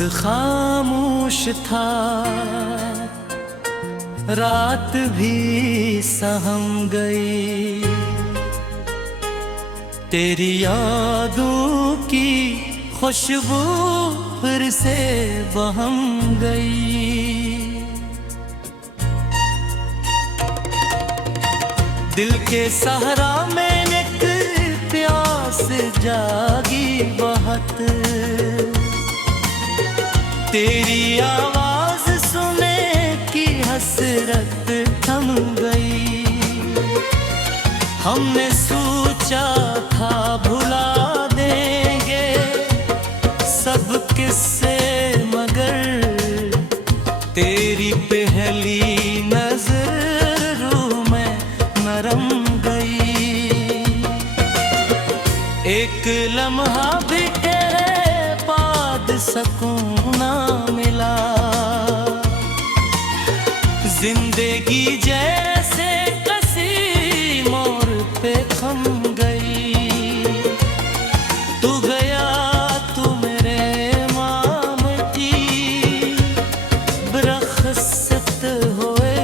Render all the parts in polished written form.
खुद खामोश था, रात भी सहम गई। तेरी यादों की खुशबू फिर से बहम गई। दिल के सहारा में एक प्यास जागी बहुत, तेरी आवाज सुने की हसरत थम गई। हमने सोचा था भुला देंगे सब किस्से, मगर तेरी पहली नजर रूह में नरम गई। एक लम्हा भी तेरे बाद सुकून ना मिला, जिंदगी जैसे कसी मोड़ पे थम गई। तू गया तू मेरे मामती, बरखसत हुए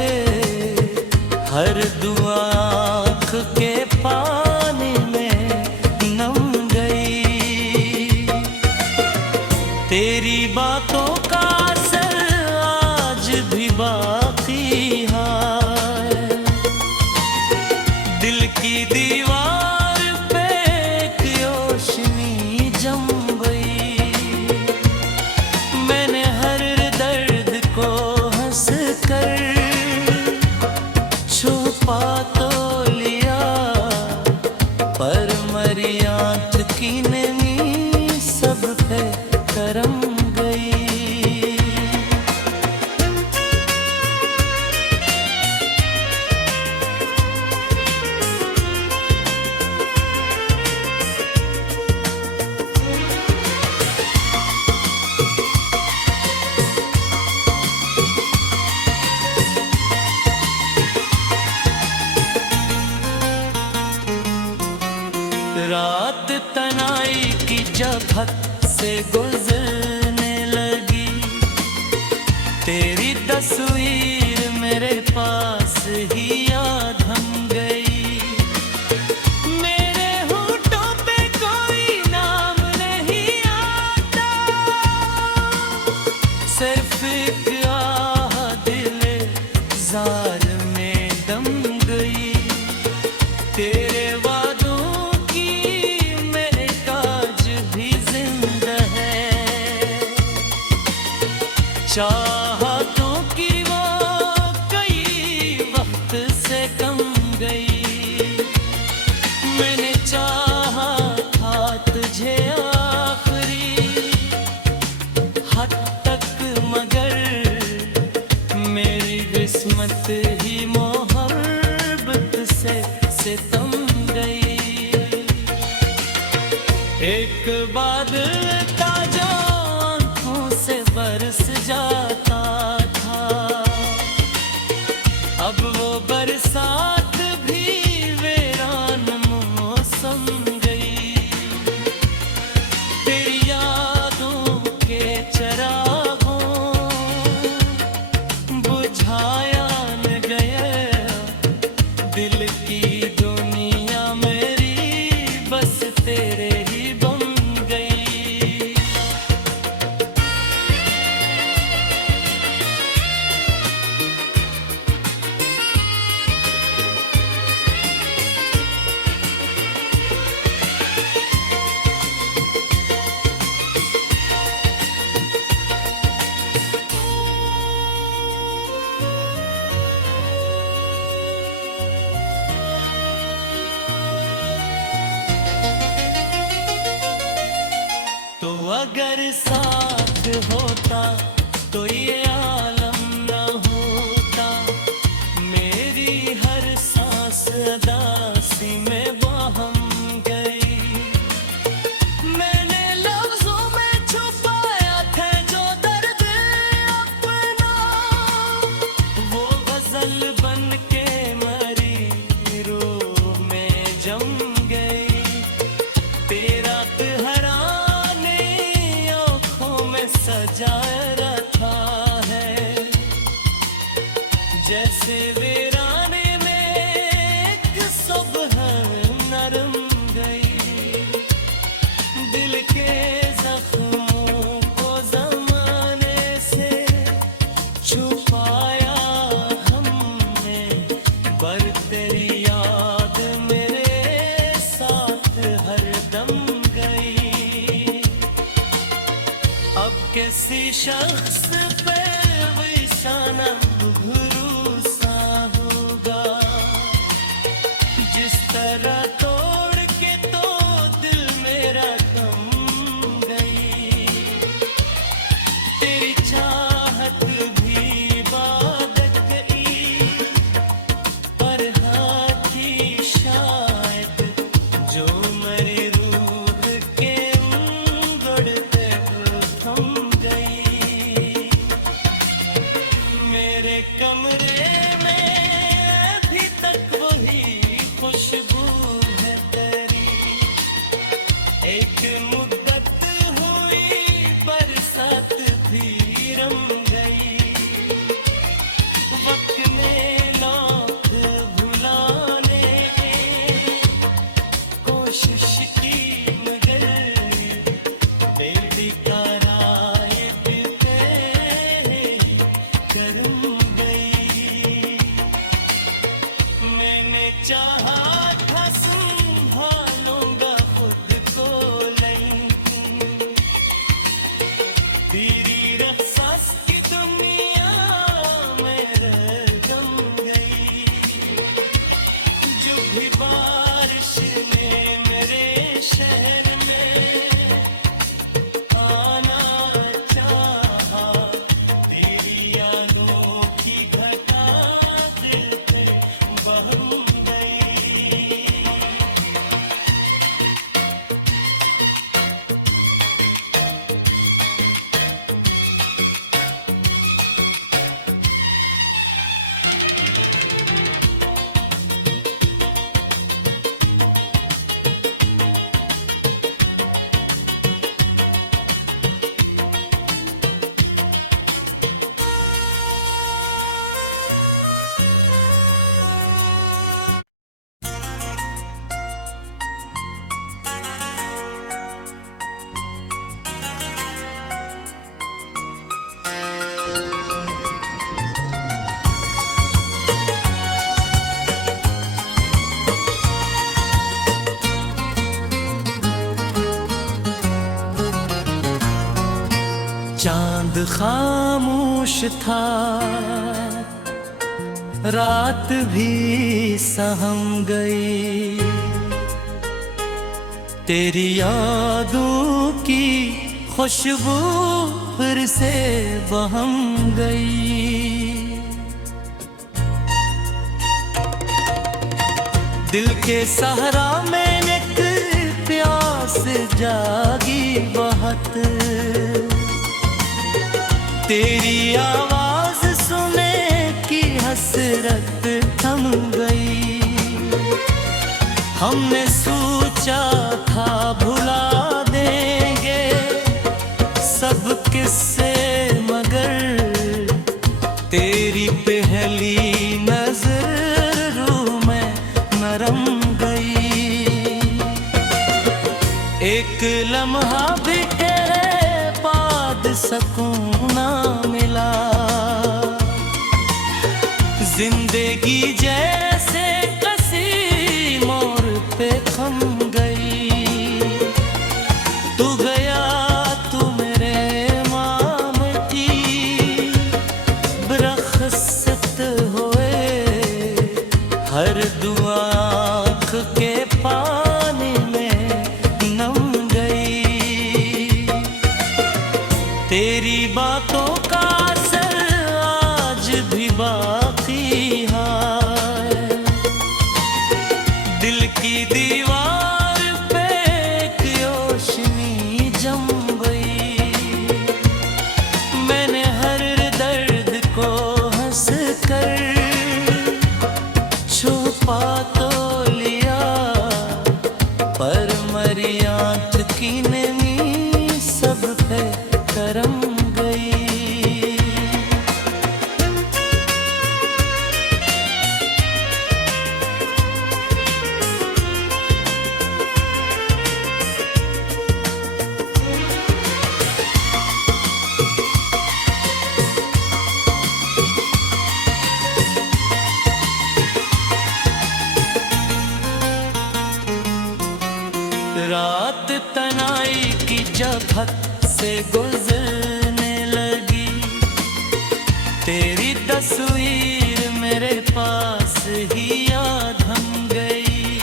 हर दुआ आँख के पानी में नम गई। तेरी बातों का असर आज भी बाकी है, दिल की दीवार पे एक रोशनी जम गई। मैंने हर दर्द को हंस कर छुपा तो लिया, पर मरी आँख की नमी सब पे करम गई। रात तनाई की जगह से गुजरने लगी, तेरी तस्वीर मेरे पास ही याद हम गई। मेरे होठों पे कोई नाम नहीं आता, सिर्फ एक आह दिल जार में दम गई। तेरे चाहतों की वो कई वक्त से कम गई। मैंने चाहा था तुझे आखिरी हद तक, मगर मेरी किस्मत ही मोहब्बत से सितम गई। एक बादल था जो आँखों से बरस जाता था, अब वो बरसात भी वीरान मौसम गई। तेरी यादों के चरागों बुझाया न गया, दिल की दुनिया मेरी बस तेरे ही बन गई। तो अगर साथ होता तो ये आलम न होता, मेरी हर सांस अदासी में बहम गई। मैंने लफ्जों में छुपाया था जो दर्द अपना, वो गजल बन के मरी रूह में जम गई। तेरा हराने आँखों में सजा तेरी याद मेरे साथ हरदम गई। अब किसी शख्स पे निशाना भरोसा होगा, जिस तरह तोड़ के तो दिल मेरा कम गई। तेरी चाहत भी इबादत गई, पर हाथी शायद जो मेरी रूह के उंगड़ते थम गई। मेरे कमरे में अभी तक वही खुशबू है तेरी। एक मुद्दत हुई बरसात भी रम गई। वक्त ने लौट भुलाने कोशिश की मगर बेटी का राय दिल पे करम गई। मैंने चाहा था संभालूंगा खुद को, लेकिन तेरी रख्सास की दुनिया में रह गम गई। जो भी बारिश ने मेरे शहर में आना चाहा, तेरी यादों की घटा दिल पे बहम गई। चांद खामोश था, रात भी सहम गई। तेरी यादों की खुशबू फिर से बहम गई। दिल के सहारा में एक प्यास जागी बहुत। तेरी आवाज सुने की हसरत थम गई। हमने सोचा था भुला देंगे सब किस्से, मगर तेरी पहली नजर रूह में नरम गई। एक लम्हा भी तेरे बाद सकून ना मिला। जिंदगी जैसे कसी मोड़ पे थम गई। तू गया तू मेरे मामती, बरखसत हुए हर दुआ आँख के पानी में नम गई। तेरी बातों का असर आज भी बाकी है। दिल की दीवार पे एक रोशनी जम गई। मैंने हर दर्द को हंस कर छुपा तो लिया, पर मरी आँख की नमी सब पे करम गई। जब हद से गुजरने लगी, तेरी तस्वीर मेरे पास ही आ थम गई।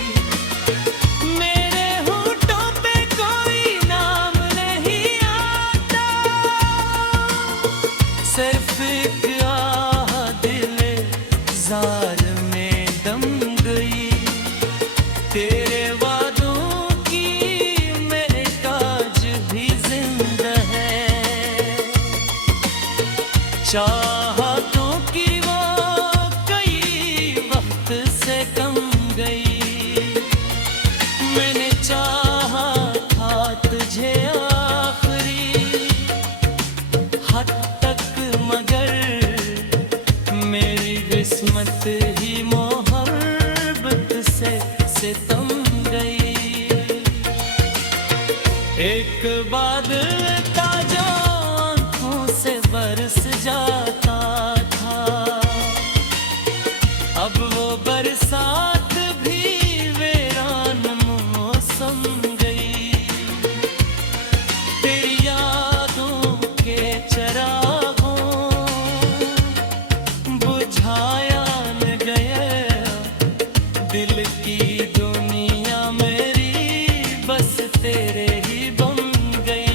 मेरे होठों पे कोई नाम नहीं आता, सिर्फ एक आह दिले जार में दम गई। तेरे वादों की मेरे काज भी जिंदा है, चाहतों की वो कई वक्त से कम गई। मैंने चाहा था तुझे आखिरी हद तक, मगर मेरी किस्मत ही मोहब्बत से सितम गई। एक बादल था जो आँखों से बरस जाता था, अब वो बरसात भी वीरान मौसम गई। तेरी यादों के चरागों बुझाया न गया, दिल की दुनिया मेरी बस तेरे ही बन गई।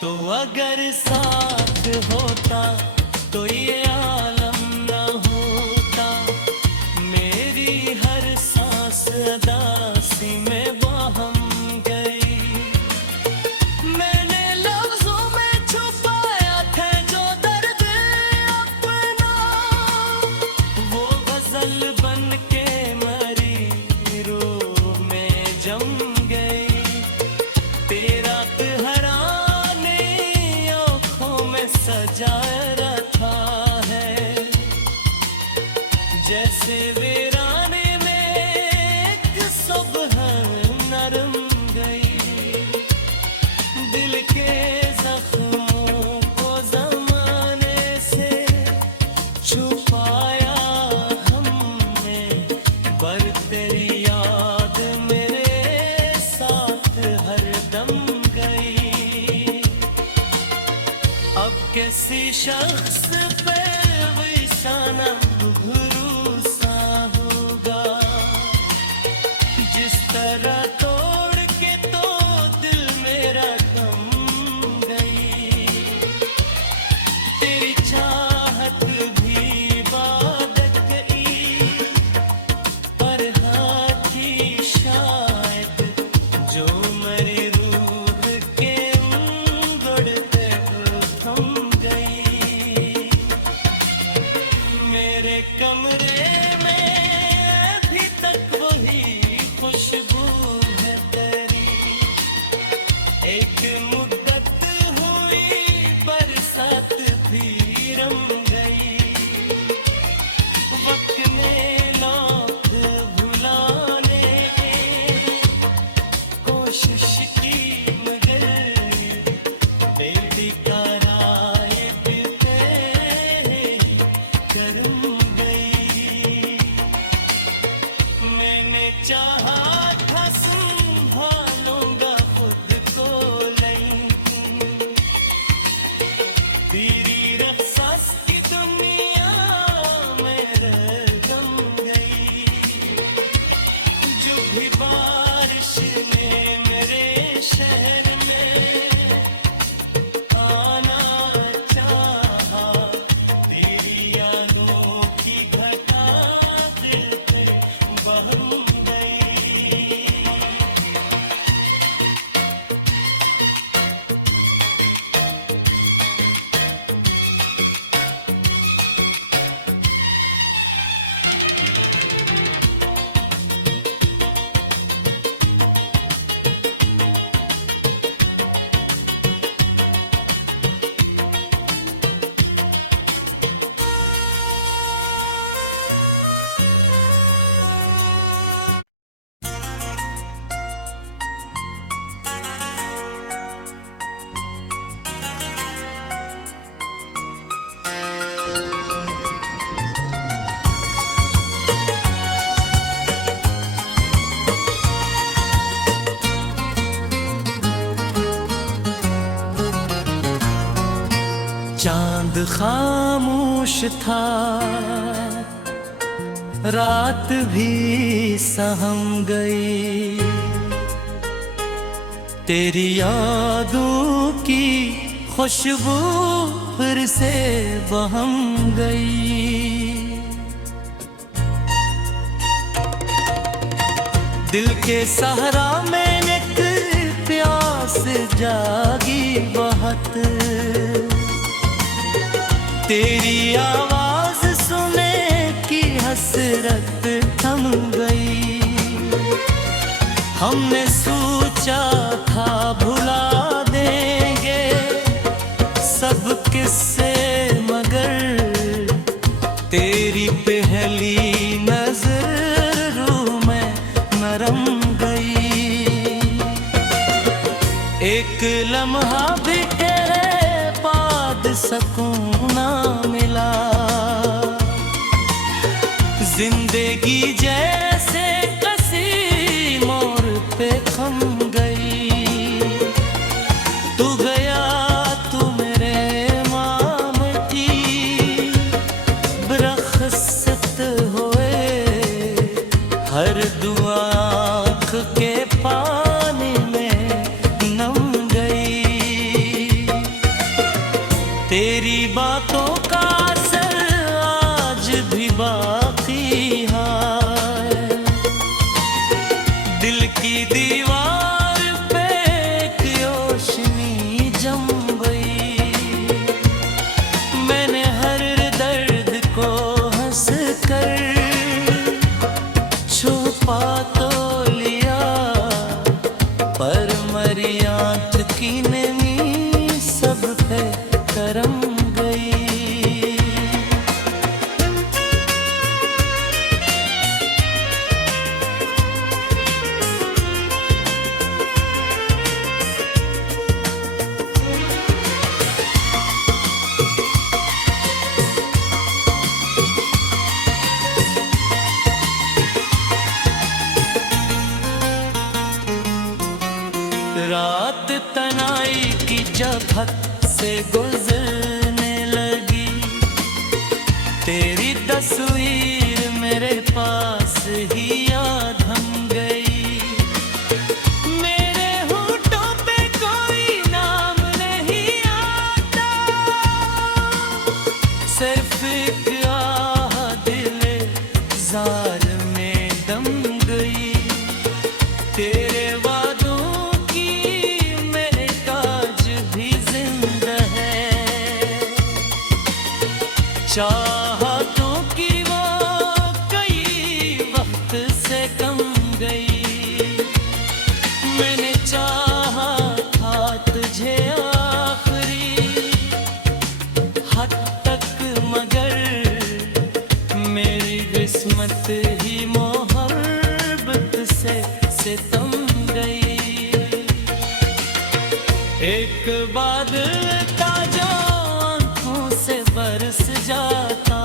तो अगर साथ होता तो ये आलम न होता, मेरी हर सांस अदासी में बहम गई। मैंने लफ्जों में छुपाया था जो दर्द अपना, वो गजल बन के मरी रूह में जम गई। तेरा तहराने आँखों में सजा रखा है, जैसे वीराने में एक सुबह नरम गई। दिल के जख्मों को जमाने से छुपाया हमने, पर तेरी याद मेरे साथ हरदम गई। अब किसी शख्स पे निशाना भरोसा होगा, जिस तरह तोड़ के तो दिल मेरा थम गई। तेरी चाहत भी इबादत गई, पर हाथी शायद जो मेरी रूह के उंगड़ते थम गई। मेरे कमरे में अभी तक वही खुशबू है तेरी, एक मुद्दत हुई बरसात भी रम गई। वक्त ने लौट भुलाने कोशिश की, मगर बेटी का राय तेरे करम गई। मैंने चाहा था संभालूंगा खुद को, लेकिन तेरी रख्सास की दुनिया में गम गई। जो भी बारिश ने मेरे शहर में आना चाहा, तेरी यादों की घटा दिल पे बहम गई। खुद खामोश था, रात भी सहम गई, तेरी यादों की खुशबू फिर से बहम गई। दिल के सहारा में एक प्यास जागी बहुत, तेरी आवाज सुने की हसरत थम गई। हमने सोचा था भुला देंगे सब किस्से, मगर तेरी पहली नजर रूह में नरम गई। एक लम्हा भी तेरे बाद सुकून ना मिला, जिंदगी जैसे कसी मोड़ पे थम गई। तू गया तू मेरे मामती, बरखसत हुए हर दुआ आँख के पानी में नम गई। तेरी बातों का असर आज भी बाकी है, दिल की दीवार पे एक रोशनी जम गई। मैंने हर दर्द को हंस कर छुपा तो लिया, पर मरी आँख की नमी सब पे करम गई। रात तनाई की जगह से गुजरने लगी, तेरी तस्वीर मेरे पास ही याद हम गई। मेरे होठों पे कोई नाम नहीं आता, सिर्फ एक आह दिले जार में दम गई। तेरे चाहतों की वो कई वक्त से कम गई। मैंने चाहा था तुझे आखिरी हद तक, मगर मेरी किस्मत ही मोहब्बत से सितम गई। एक बादल था जो आँखों से बरस जाता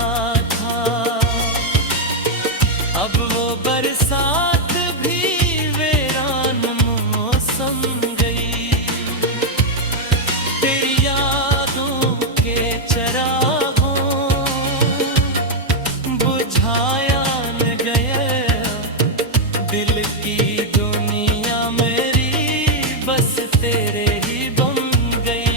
था, अब वो बरसात भी वीरान मौसम गई। तेरी यादों के चरागों बुझाया न गया, दिल की दुनिया मेरी बस तेरे ही बन गई।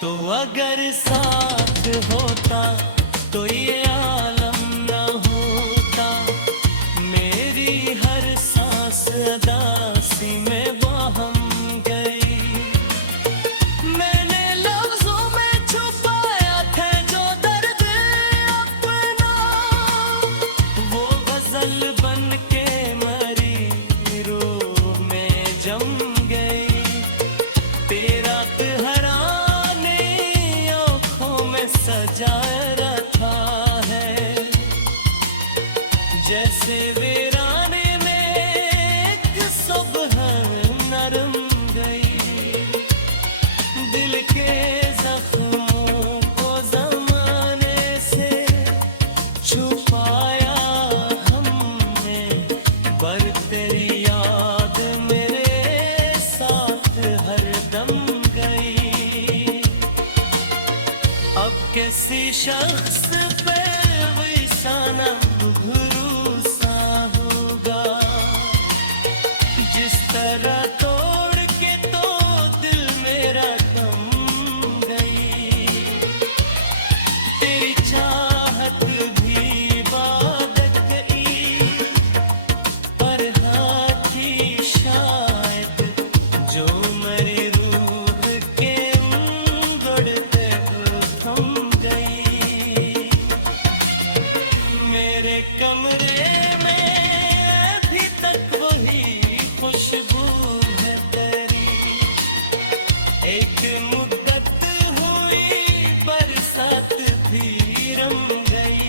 तो अगर साथ होता तो ये आलम न होता, मेरी हर सांस अदासी में बहम गई। मैंने लफ्जों में छुपाया था जो दर्द अपना, वो गजल बन के मरी रूह में जम गई। तेरा हराने आँखों में सजा तेरी याद मेरे साथ हरदम गई। अब किसी शख्स पे विशाना भरोसा होगा, जिस तरह तोड़ के तो दिल मेरा थम गई। तेरी चाहत भी इबादत गई, पर हाथी शायद जो मेरी रूह के उंगड़ते थम गई। मेरे कमरे में अभी तक वही खुशबू है तेरी। एक मुद्दत हुई बरसात भी रम गई।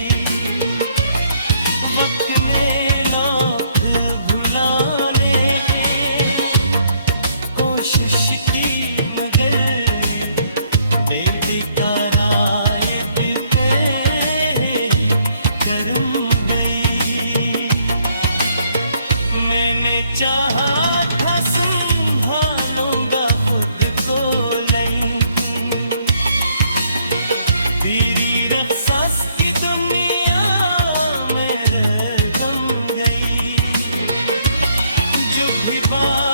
वक्त ने लौट भुलाने कोशिश की मगर बेटिकाराए दिल तेरी करम गई। मैंने चाहा था संभालूंगा खुद को, लेकिन तेरी रफ्सास की दुनिया में रह गम गई। जो भी बात